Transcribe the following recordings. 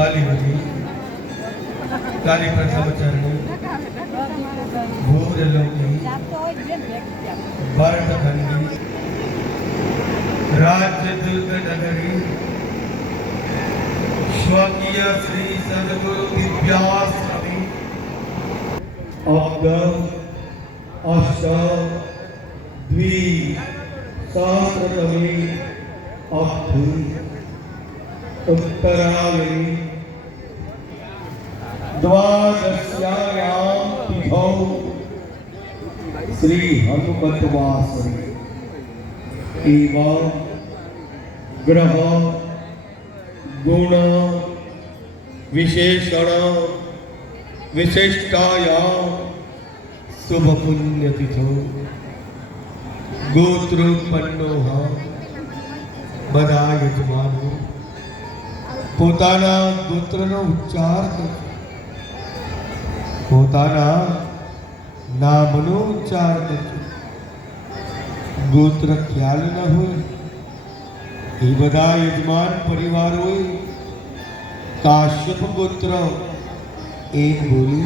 कालीवती काली प्रथम चरणी भूरलोकी भरत खंडी राज्य दुर्ग नगरी स्वकीय श्री सद्गुरु दिव्याश्रमी अब्द अष्ट द्वि सहस्रतमी अब्धि उत्तरायणी द्वादश्यायां तिथौ श्री हनुमत्वासरे एवं ग्रह गुण विशेषण विशिष्टायां शुभ पुण्य तिथौ गोत्रोत्पन्नो બધા યજમાનો પોતાના ગોત્રનો ઉચ્ચાર કરજો, પોતાના નામનો ઉચ્ચાર કરજો. ગોત્ર ખ્યાલ ન હોય એ બધા યજમાન પરિવારોએ કાશ્યપ ગોત્ર એક બોલી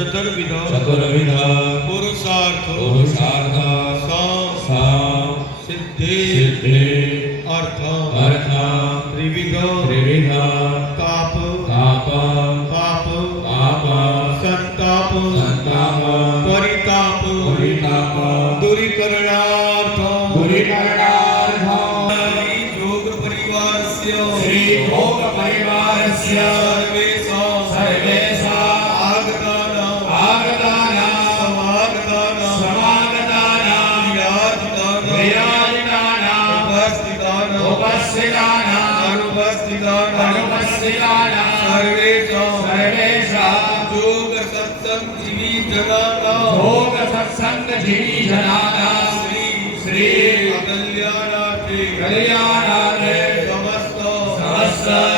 चतुर्विध पुरुषार्थ सिद्धि अर्थ त्रिविध ताप संताप परिताप दूरीकरणार्थ योग परिवारस्य सर्वेषां सत्संग जीवी जनाना श्री कल्याणार्थे समस्त